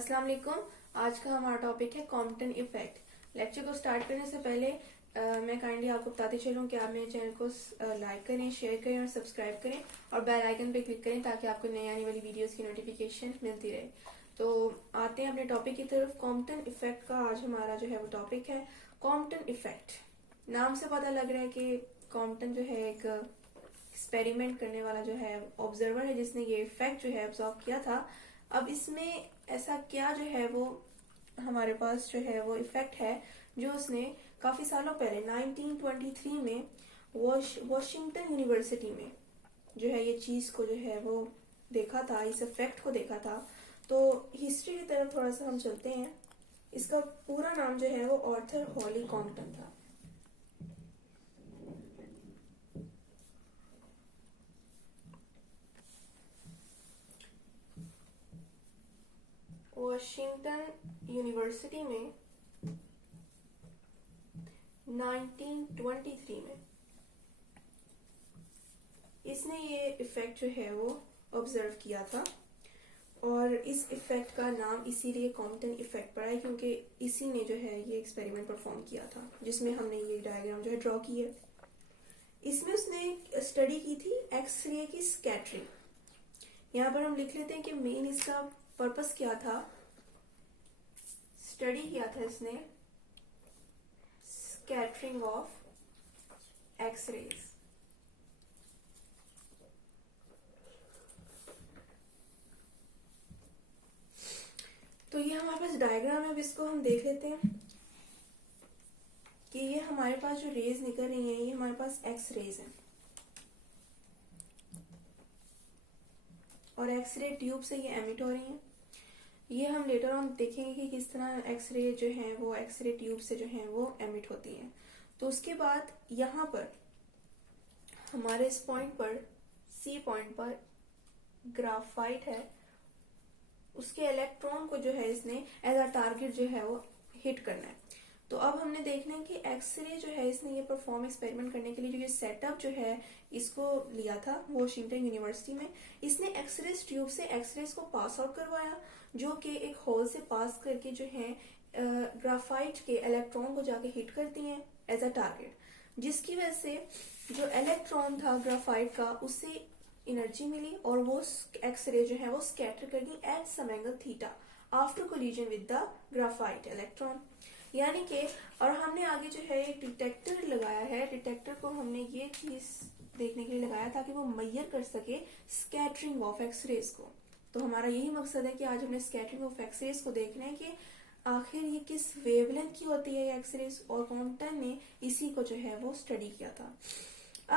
अस्सलाम वालेकुम। आज का हमारा टॉपिक है कॉम्पटन इफेक्ट। लेक्चर को स्टार्ट करने से पहले मैं काइंडली आपको बताते चलूं कि आप मेरे चैनल को लाइक करें, शेयर करें और सब्सक्राइब करें और बेल आइकन पे क्लिक करें ताकि आपको नई आने वाली वीडियोस की नोटिफिकेशन मिलती रहे। तो आते हैं अपने टॉपिक की तरफ। कॉम्पटन इफेक्ट का आज हमारा जो है वो टॉपिक है कॉम्पटन इफेक्ट। नाम से पता लग रहा है कि कॉम्पटन जो है एक एक्सपेरिमेंट करने वाला जो है ऑब्जर्वर है जिसने ये इफेक्ट जो है ऑब्जर्व किया था। अब इसमें ऐसा क्या जो है वो हमारे पास जो है वो इफेक्ट है जो उसने काफी सालों पहले 1923 में वॉशिंगटन यूनिवर्सिटी में जो है ये चीज को जो है वो देखा था, इस इफेक्ट को देखा था। तो हिस्ट्री की तरफ थोड़ा सा हम चलते हैं। इसका पूरा नाम जो है वो ऑर्थर हॉली कॉम्पटन था। वॉशिंगटन यूनिवर्सिटी में 1923 में इसने ये इफेक्ट जो है वो ऑब्जर्व किया था और इस इफेक्ट का नाम इसीलिए कॉम्पटन इफेक्ट पड़ा है क्योंकि इसी ने जो है ये एक्सपेरिमेंट परफॉर्म किया था जिसमें हमने ये डायग्राम जो है ड्रॉ की है। इसमें उसने स्टडी की थी एक्सरे की स्कैटरिंग। यहाँ पर हम लिख लेते हैं कि मेन इसका पर्पस क्या था। स्टडी किया था इसने स्कैटरिंग ऑफ एक्सरेज। तो ये हमारे पास डायग्राम है। अब इसको हम देख लेते हैं कि ये हमारे पास जो रेज निकल रही हैं ये हमारे पास एक्स रेज है और एक्सरे ट्यूब से ये एमिट हो रही हैं। ये हम लेटर ऑन देखेंगे कि किस तरह एक्सरे जो है वो एक्सरे ट्यूब से जो है वो एमिट होती हैं। तो उसके बाद यहाँ पर हमारे इस पॉइंट पर सी पॉइंट पर ग्राफाइट है, उसके इलेक्ट्रॉन को जो है इसने एज अ टारगेट जो है वो हिट करना है। तो अब हमने देखना है कि एक्सरे जो है इसने ये परफॉर्म एक्सपेरिमेंट करने के लिए जो ये सेटअप जो है इसको लिया था वॉशिंगटन यूनिवर्सिटी में। इसने एक्सरेज ट्यूब से एक्सरेज को पास आउट करवाया जो कि एक होल से पास करके जो है ग्राफाइट के इलेक्ट्रॉन को जाके हिट करती हैं एज अ टारगेट, जिसकी वजह से जो इलेक्ट्रॉन था ग्राफाइट का उससे एनर्जी मिली और वो एक्सरे जो है वो स्कैटर कर दी at some angle theta after collision with the graphite electron. यानी कि और हमने आगे जो है एक डिटेक्टर लगाया है। डिटेक्टर को हमने ये चीज देखने के लिए लगाया ताकि वो मेजर कर सके स्कैटरिंग ऑफ एक्सरेज को। तो हमारा यही मकसद है कि आज हमने स्कैटरिंग ऑफ एक्सरेज को देखना है कि आखिर ये किस वेवलेंथ की होती है एक्सरेज, और कॉम्पटन ने इसी को जो है वो स्टडी किया था।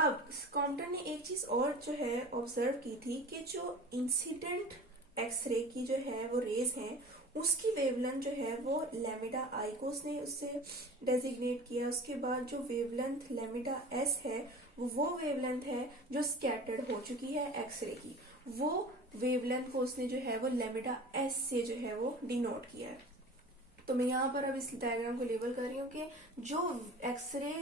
अब कॉम्पटन ने एक चीज और जो है ऑब्जर्व की थी कि जो इंसिडेंट एक्सरे की जो है वो रेज हैं उसकी वेवलेंथ जो है वो लैम्डा आई को उसने उससे डेजिग्नेट किया। उसके बाद जो वेवलेंथ लैम्डा एस है वो वेवलेंथ है जो स्कैटर्ड हो चुकी है एक्सरे की। वो वेवलेंथ को उसने जो है वो लैम्डा एस से जो है वो डिनोट किया है। तो मैं यहाँ पर अब इस डायग्राम को लेबल कर रही हूँ कि जो एक्सरे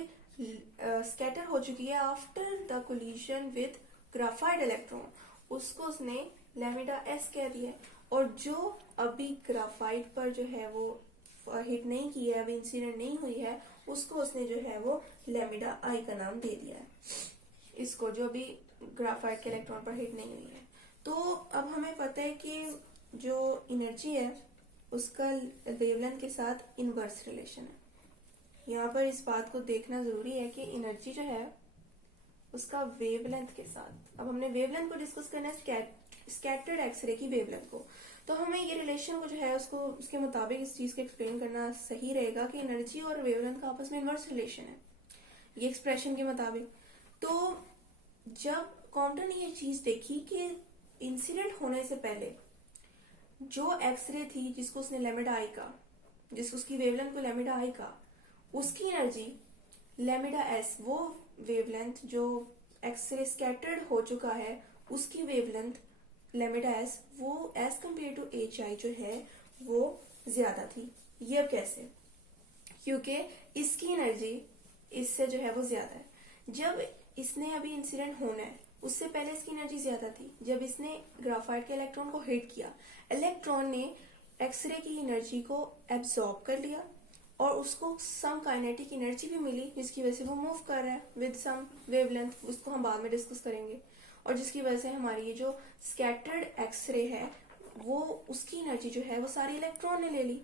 स्कैटर हो चुकी है after the collision with graphite electron उसको उसने लैम्डा एस कह दिया, और जो अभी ग्राफाइट पर जो है वो हिट नहीं की है, अभी इंसिडेंट नहीं हुई है, उसको उसने जो है वो लैम्डा आई का नाम दे दिया है इसको, जो अभी ग्राफाइट के इलेक्ट्रॉन पर हिट नहीं हुई है। तो अब हमें पता है कि जो एनर्जी है उसका वेवलेंथ के साथ इनवर्स रिलेशन है। यहाँ पर इस बात को देखना जरूरी है कि एनर्जी जो है उसका वेवलेंथ के साथ, अब हमने वेवलेंथ को डिस्कस करना है स्कैटर्ड एक्सरे की वेवलेंथ को, तो हमें ये रिलेशन को जो है उसको उसके मुताबिक इस चीज को एक्सप्लेन करना सही रहेगा कि एनर्जी और वेवलेंथ का आपस में इनवर्स रिलेशन है ये एक्सप्रेशन के मुताबिक। तो जब कॉम्पटन ने ये चीज देखी कि इंसिडेंट होने से पहले जो एक्सरे थी जिसको उसने लैम्डा आई का, जिसको उसकी वेवलेंथ को लैम्डा आई का, उसकी एनर्जी लैम्डा एस, वो वेवलेंथ जो एक्सरे स्कैटर्ड हो चुका है उसकी वेवलेंथ लैम्डा एस वो as compared to H I जो है वो ज्यादा थी। ये अब कैसे? क्योंकि इसकी एनर्जी इससे जो है वो ज्यादा है। जब इसने अभी इंसिडेंट होना है उससे पहले इसकी एनर्जी ज्यादा थी। जब इसने ग्राफाइट के इलेक्ट्रॉन को हिट किया, इलेक्ट्रॉन ने एक्सरे की एनर्जी को एब्जॉर्ब कर लिया और उसको सम काइनेटिक एनर्जी भी मिली जिसकी वजह से वो मूव कर रहा है विद सम वेवलेंथ, उसको हम बाद में डिस्कस करेंगे। और जिसकी वजह से हमारी ये जो स्कैटर्ड एक्सरे है वो उसकी एनर्जी जो है वो सारी इलेक्ट्रॉन ने ले ली।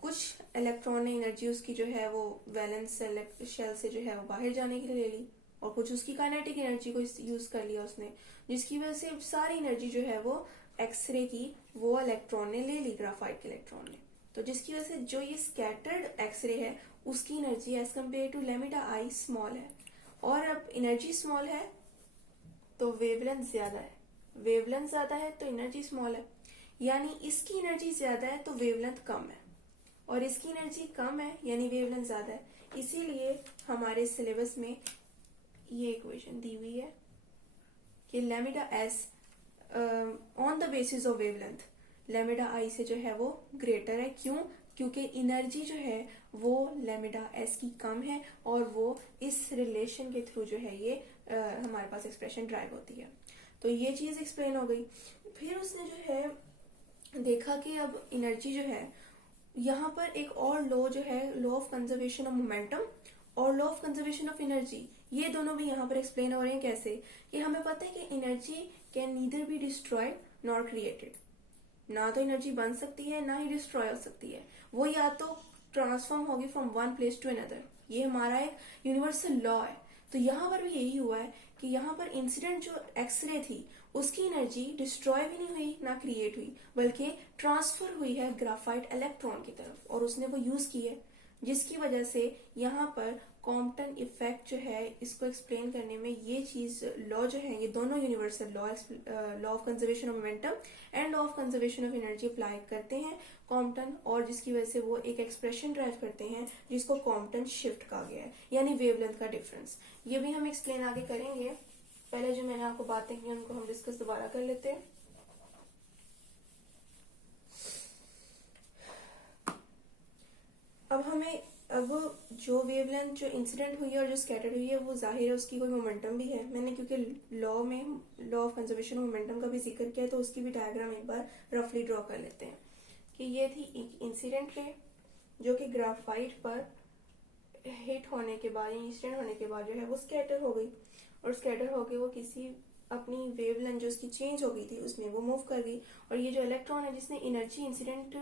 कुछ इलेक्ट्रॉन ने एनर्जी उसकी जो है वो वैलेंस शेल से जो है वो बाहर जाने के लिए ले ली और कुछ उसकी काइनेटिक एनर्जी को यूज कर लिया उसने, जिसकी वजह से सारी एनर्जी जो है वो एक्सरे की वो इलेक्ट्रॉन ने ले ली, ग्राफाइट के इलेक्ट्रॉन ने। तो जिसकी वजह से जो ये स्कैटर्ड एक्सरे है उसकी energy as compared to lambda I small है। और अब एनर्जी स्मॉल है तो वेवलेंथ ज्यादा है, वेवलेंथ ज्यादा है तो एनर्जी स्मॉल है, यानी इसकी एनर्जी ज्यादा है तो वेवलेंथ कम है और इसकी एनर्जी कम है यानी वेवलेंथ ज्यादा है। इसीलिए हमारे सिलेबस में ये इक्वेशन दी हुई है कि lambda S on the basis of wavelength lambda I से जो है वो ग्रेटर है। क्यों? क्योंकि एनर्जी जो है वो लेमिडा एस की कम है और वो इस रिलेशन के थ्रू जो है ये हमारे पास एक्सप्रेशन ड्राइव होती है। तो ये चीज एक्सप्लेन हो गई। फिर उसने जो है देखा कि अब एनर्जी जो है यहाँ पर एक और लॉ जो है law of conservation of momentum और law of conservation of energy, ये दोनों भी यहाँ पर एक्सप्लेन हो रहे हैं। कैसे? कि हमें पता है कि energy can neither be destroyed nor created, ना तो एनर्जी बन सकती है ना ही डिस्ट्रॉय हो सकती है, वो या तो ट्रांसफॉर्म होगी from one place to another. ये हमारा एक यूनिवर्सल लॉ है। तो यहाँ पर भी यही हुआ है कि यहाँ पर इंसिडेंट जो एक्सरे थी उसकी एनर्जी डिस्ट्रॉय भी नहीं हुई ना क्रिएट हुई, बल्कि ट्रांसफर हुई है ग्राफाइट इलेक्ट्रॉन की तरफ और उसने वो यूज की है, जिसकी वजह से यहाँ पर कॉम्पटन इफेक्ट जो है इसको एक्सप्लेन करने में ये चीज लॉ जो है ये दोनों universal law of conservation of momentum and law of conservation of energy apply करते हैं कॉम्पटन, और जिसकी वजह से वो एक एक्सप्रेशन ड्राइव करते हैं जिसको कॉम्पटन शिफ्ट कहा गया है, यानी वेवलेंथ का डिफरेंस। ये भी हम एक्सप्लेन आगे करेंगे। पहले जो मैंने आपको बातें की उनको हम डिस्कस दोबारा कर लेते हैं। अब जो वेवलेंथ जो इंसिडेंट हुई है और जो स्कैटर्ड हुई है वो जाहिर है उसकी कोई मोमेंटम भी है। मैंने क्योंकि लॉ में law of conservation of momentum का भी जिक्र किया है तो उसकी भी डायग्राम एक बार रफली ड्रॉ कर लेते हैं कि ये थी इंसिडेंट रे जो कि ग्राफाइट पर हिट होने के बाद इंसिडेंट होने के बाद जो है वो स्कैटर हो गई और स्कैटर होके वो किसी अपनी वेवलेंथ जो उसकी चेंज हो गई थी उसमें वो मूव कर गई और ये जो इलेक्ट्रॉन है जिसने एनर्जी इंसिडेंट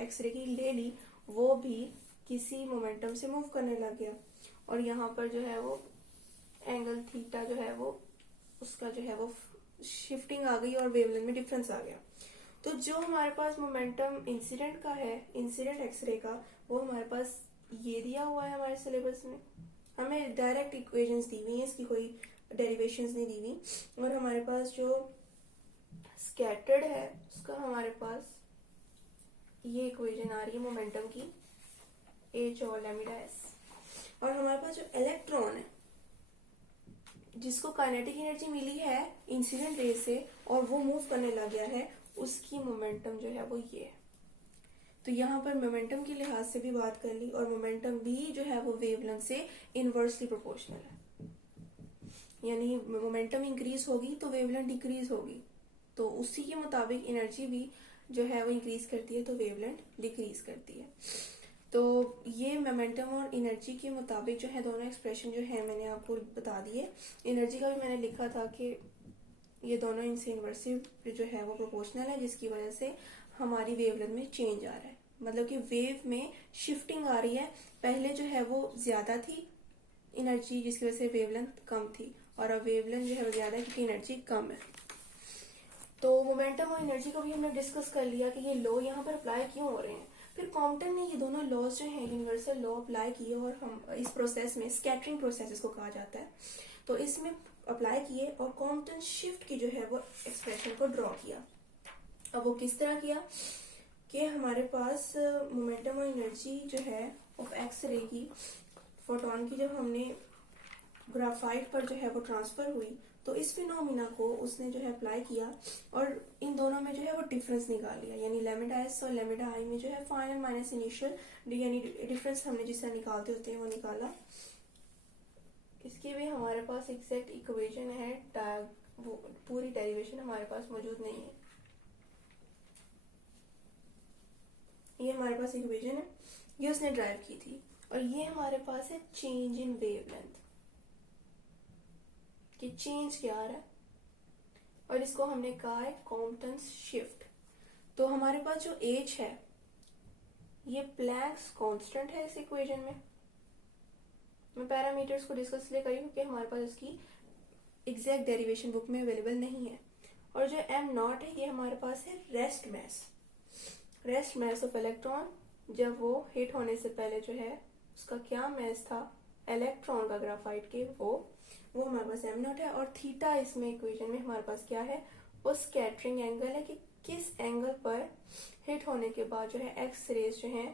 एक्सरे की ले ली वो भी किसी मोमेंटम से मूव करने लग गया और यहाँ पर जो है वो एंगल थीटा जो है वो उसका जो है वो शिफ्टिंग आ गई और वेवलेंथ में डिफरेंस आ गया। तो जो हमारे पास मोमेंटम इंसिडेंट का है, इंसिडेंट एक्सरे का, वो हमारे पास ये दिया हुआ है हमारे सिलेबस में। हमें डायरेक्ट इक्वेशंस दी हुई है, इसकी कोई डेरिवेशंस नहीं दी हुई। और हमारे पास जो स्कैटर्ड है उसका हमारे पास ये इक्वेशन आ रही है मोमेंटम की एच और लेमिडा एस। और हमारे पास जो इलेक्ट्रॉन है जिसको काइनेटिक एनर्जी मिली है इंसिडेंट रे से और वो मूव करने लग गया है उसकी मोमेंटम जो है वो ये है। तो यहाँ पर मोमेंटम के लिहाज से भी बात कर ली और मोमेंटम भी जो है वो वेवलेंथ से इनवर्सली प्रोपोर्शनल है, यानी मोमेंटम इंक्रीज होगी तो वेवलेंथ डिक्रीज होगी, तो उसी के मुताबिक एनर्जी भी जो है वो इंक्रीज करती है तो वेवलेंथ डिक्रीज करती है। तो ये मोमेंटम और एनर्जी के मुताबिक जो है दोनों एक्सप्रेशन जो है मैंने आपको बता दिए। एनर्जी का भी मैंने लिखा था कि ये दोनों इनसे इनवर्सली जो है वो प्रोपोर्शनल है, जिसकी वजह से हमारी वेवलेंथ में चेंज आ रहा है, मतलब कि वेव में शिफ्टिंग आ रही है। पहले जो है वो ज्यादा थी एनर्जी जिसकी वजह से वेवलेंथ कम थी और अब वेवलेंथ जो है वो ज्यादा है क्योंकि एनर्जी कम है। तो मोमेंटम और एनर्जी को भी हमने डिस्कस कर लिया कि ये लॉ यहाँ पर अप्लाई क्यों हो रहे हैं। फिर कॉम्पटन ने ये दोनों लॉज जो हैं यूनिवर्सल लॉ अप्लाई किए और हम इस प्रोसेस में स्कैटरिंग प्रोसेस इसको कहा जाता है, तो इसमें अप्लाई किए और कॉम्पटन शिफ्ट की जो है वो एक्सप्रेशन को ड्रॉ किया। अब वो किस तरह किया कि हमारे पास मोमेंटम और एनर्जी जो है ऑफ एक्स रे की फोटोन की जब हमने ग्राफाइट पर जो है वो ट्रांसफर हुई तो इस फिनोमिना को उसने जो है अप्लाई किया और इन दोनों में जो है वो डिफरेंस निकाल लिया, यानी लेमिडा एस और लेमिडा आई में जो है फाइनल माइनस इनिशियल यानी डिफरेंस हमने जिस तरह निकालते होते हैं वो निकाला। इसकी भी हमारे पास एग्जैक्ट इक्वेशन है, वो पूरी डेरिवेशन हमारे पास मौजूद नहीं है। ये हमारे पास इक्वेशन है, ये उसने ड्राइव की थी। और ये हमारे पास है चेंज इन वेवलेंथ, कि चेंज क्या आ रहा है, और इसको हमने कहा है कॉम्पटन शिफ्ट। तो हमारे पास जो एच है ये प्लैंक्स कांस्टेंट है इस इक्वेशन में। मैं पैरामीटर्स को डिस्कस इसलिए करी क्योंकि हमारे पास इसकी एग्जैक्ट डेरिवेशन बुक में अवेलेबल नहीं है। और जो एम नॉट है ये हमारे पास है रेस्ट मैस ऑफ इलेक्ट्रॉन, जब वो हिट होने से पहले जो है उसका क्या मैस था इलेक्ट्रॉन का ग्राफाइट के, वो हमारे पास एम नॉट है। और थीटा इसमें इक्वेशन में हमारे पास क्या है, वो स्कैटरिंग एंगल है कि किस एंगल पर हिट होने के बाद जो है एक्स रेज जो है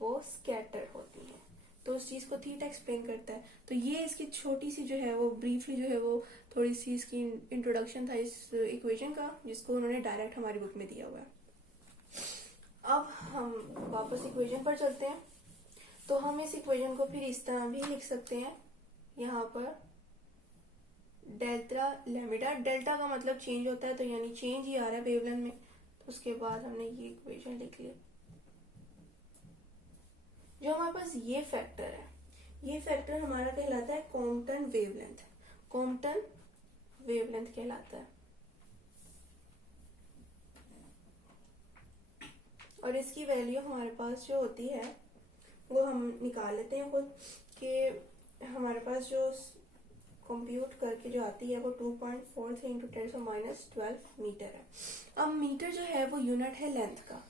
वो स्कैटर होती हैं। तो उस चीज को थीटा एक्सप्लेन करता है। तो ये इसकी छोटी सी जो है वो ब्रीफली जो है वो थोड़ी सी इसकी इंट्रोडक्शन था इस इक्वेशन का, जिसको उन्होंने डायरेक्ट हमारी बुक में दिया हुआ है। अब हम वापस इक्वेशन पर चलते हैं। तो हम इस इक्वेशन को फिर इस तरह भी लिख सकते हैं, यहाँ पर डेल्टा लैम्डा, डेल्टा का मतलब चेंज होता है, तो यानी चेंज ही आ रहा है वेवलेंथ में। तो उसके बाद हमने ये इक्वेशन लिख लिया। जो हमारे पास ये फैक्टर है, ये फैक्टर हमारा कहलाता है कॉम्पटन वेवलेंथ कहलाता है। और इसकी वैल्यू हमारे पास जो होती है वो हम निकाल लेते हैं खुद, कि हमारे पास जो कंप्यूट करके जो आती है वो 2.43 इंटू 10⁻12 मीटर है। अब मीटर जो है वो यूनिट है लेंथ का,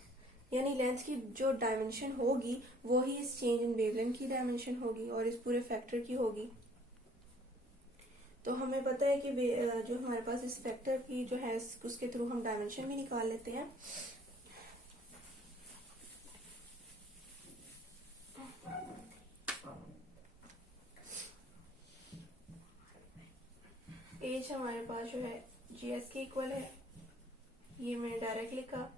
यानी लेंथ की जो डायमेंशन होगी वो ही इस चेंज इन वेवलेंथ की डायमेंशन होगी और इस पूरे फैक्टर की होगी। तो हमें पता है कि जो हमारे पास इस फैक्टर की जो है उसके थ्रू हम डायमेंशन भी निकाल लेते हैं। एज हमारे पास जो है जीएस के इक्वल है, ये मैंने डायरेक्ट लिखा।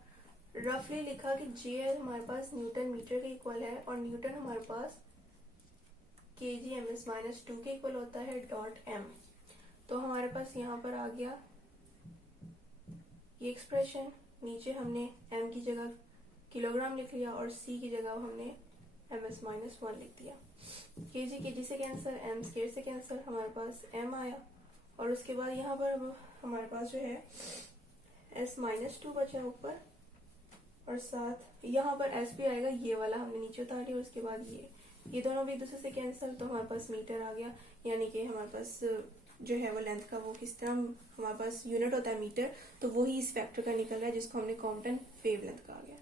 रफली लिखा कि जीएस हमारे पास न्यूटन मीटर के इक्वल है और न्यूटन हमारे पास kg/-2 के इक्वल होता है डॉट एम। तो हमारे पास यहाँ पर आ गया ये एक्सप्रेशन। नीचे हमने एम की जगह किलोग्राम लिख लिया और सी की जगह हमने ms-1 लिख दिया। kg से कैंसर, एम स्क्वायर से कैंसर, हमारे पास m आया। और उसके बाद यहाँ पर हमारे पास जो है s-2 बचा ऊपर, और साथ यहाँ पर s भी आएगा, ये वाला हमने नीचे उतार लिया। उसके बाद ये दोनों भी एक दूसरे से कैंसिल, तो हमारे पास मीटर आ गया। यानी कि हमारे पास जो है वो लेंथ का वो किस तरह हमारे पास यूनिट होता है मीटर, तो वो ही इस फैक्टर का निकल रहा है जिसको हमने कॉम्पटन वेवलेंथ कहा गया।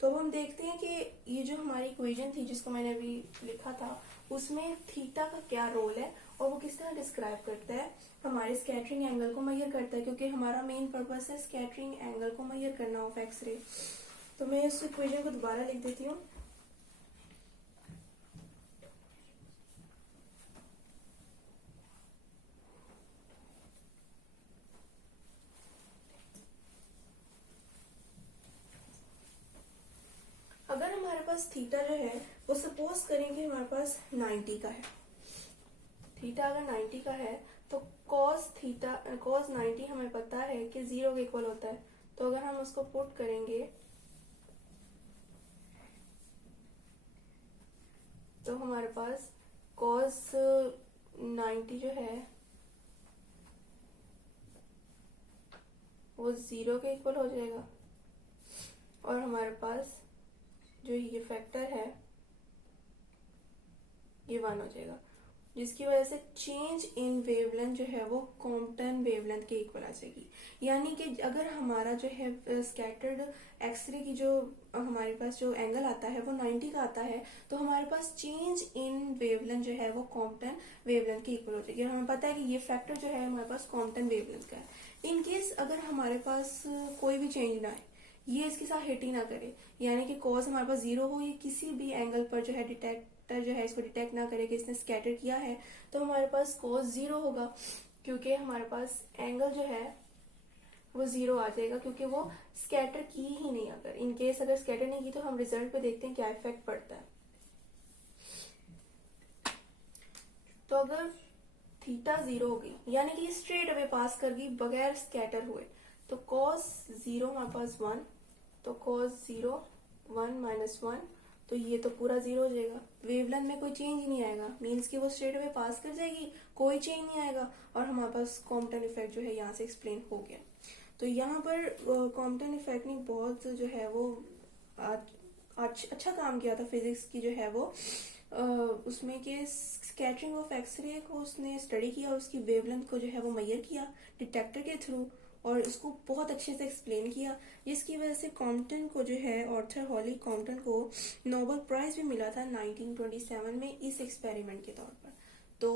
तो अब हम देखते हैं कि ये जो हमारी इक्वेशन थी जिसको मैंने अभी लिखा था उसमें थीटा का क्या रोल है और वो किस तरह डिस्क्राइब करता है, हमारे स्कैटरिंग एंगल को मेजर करता है, क्योंकि हमारा मेन पर्पस है स्कैटरिंग एंगल को मेजर करना ऑफ एक्स रे। तो मैं इस इक्वेशन को दोबारा लिख देती हूँ। अगर हमारे पास थीटा जो है वो सपोज करें कि हमारे पास 90 का है, थीटा अगर 90 का है तो cos 90 हमें पता है कि 0 के इक्वल होता है। तो अगर हम उसको पुट करेंगे तो हमारे पास cos 90 जो है वो 0 के इक्वल हो जाएगा, और हमारे पास जो ये फैक्टर है ये 1 हो जाएगा, जिसकी वजह से चेंज इन वेवलेंथ जो है वो कॉम्पटन वेवलेंथ के इक्वल आ जाएगी। यानी कि अगर हमारा जो है स्कैटर्ड एक्सरे की जो हमारे पास जो एंगल आता है वो 90 का आता है, तो हमारे पास चेंज इन वेवलेंथ जो है वो कॉम्पटन वेवलेंथ के इक्वल हो जाएगी। हमें पता है कि ये फैक्टर जो है हमारे पास कॉम्पटन वेवलेंथ का है। इन केस अगर हमारे पास कोई भी चेंज ना आए, ये इसके साथ हिट ही ना करे, यानी कि कॉज हमारे पास 0 हो, ये किसी भी एंगल पर जो है डिटेक्टर जो है इसको डिटेक्ट ना करे कि इसने स्कैटर किया है, तो हमारे पास कॉज 0 होगा, क्योंकि हमारे पास एंगल जो है वो 0 आ जाएगा, क्योंकि वो स्कैटर की ही नहीं। अगर इन केस अगर स्कैटर नहीं की तो हम रिजल्ट पे देखते हैं क्या इफेक्ट पड़ता है। तो अगर थीटा 0 हो गई यानी कि स्ट्रेट अवे पास कर गई बगैर स्कैटर हुए, तो cos 0 हमारे पास 1, तो cos 0 1 माइनस 1, तो ये तो पूरा 0 हो जाएगा। वेवलेंथ में कोई चेंज ही नहीं आएगा, मीन्स कि वो स्ट्रेट अवे पास कर जाएगी, कोई चेंज नहीं आएगा, और हमारे पास कॉम्पटन इफेक्ट जो है यहाँ से एक्सप्लेन हो गया। तो यहाँ पर कॉम्पटन इफेक्ट ने बहुत जो है वो अच्छा काम किया था फिजिक्स की जो है वो उसमें कि स्कैटरिंग ऑफ एक्सरे को उसने स्टडी किया और उसकी वेवलेंथ को जो है वो मेजर किया डिटेक्टर के थ्रू, और उसको बहुत अच्छे से एक्सप्लेन किया, जिसकी वजह से कॉम्पटन को जो है ऑर्थर हॉली कॉम्पटन को नोबेल प्राइज भी मिला था 1927 में इस एक्सपेरिमेंट के तौर पर। तो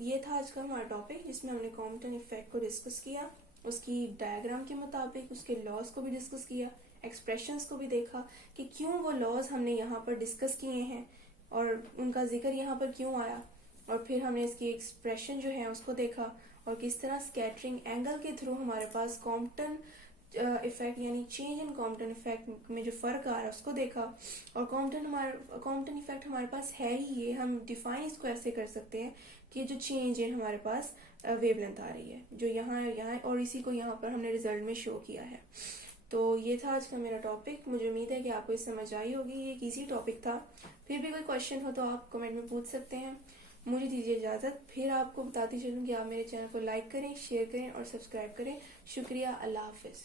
ये था आज का हमारा टॉपिक, जिसमें हमने कॉम्पटन इफेक्ट को डिस्कस किया, उसकी डायग्राम के मुताबिक उसके लॉज को भी डिस्कस किया, एक्सप्रेशंस को भी देखा कि क्यों वो लॉज हमने यहाँ पर डिस्कस किए हैं और उनका जिक्र यहाँ पर क्यों आया, और फिर हमने इसकी एक्सप्रेशन जो है उसको देखा, और किस तरह स्कैटरिंग एंगल के थ्रू हमारे पास कॉम्पटन इफेक्ट यानी चेंज इन कॉम्पटन इफेक्ट में जो फर्क आ रहा है उसको देखा। और कॉम्पटन इफेक्ट हमारे पास है ही ये, हम डिफाइन इसको ऐसे कर सकते हैं कि जो चेंज इन हमारे पास वेवलेंथ आ रही है जो यहाँ और इसी को यहाँ पर हमने रिजल्ट में शो किया है। तो ये था आज का मेरा टॉपिक, मुझे उम्मीद है कि आपको इस समझ आई होगी, ये एक इजी टॉपिक था। फिर भी कोई क्वेश्चन हो तो आप कमेंट में पूछ सकते हैं। मुझे दीजिए इजाज़त, फिर आपको बताती चलूँ कि आप मेरे चैनल को लाइक करें, शेयर करें और सब्सक्राइब करें। शुक्रिया, अल्लाह हाफिज़।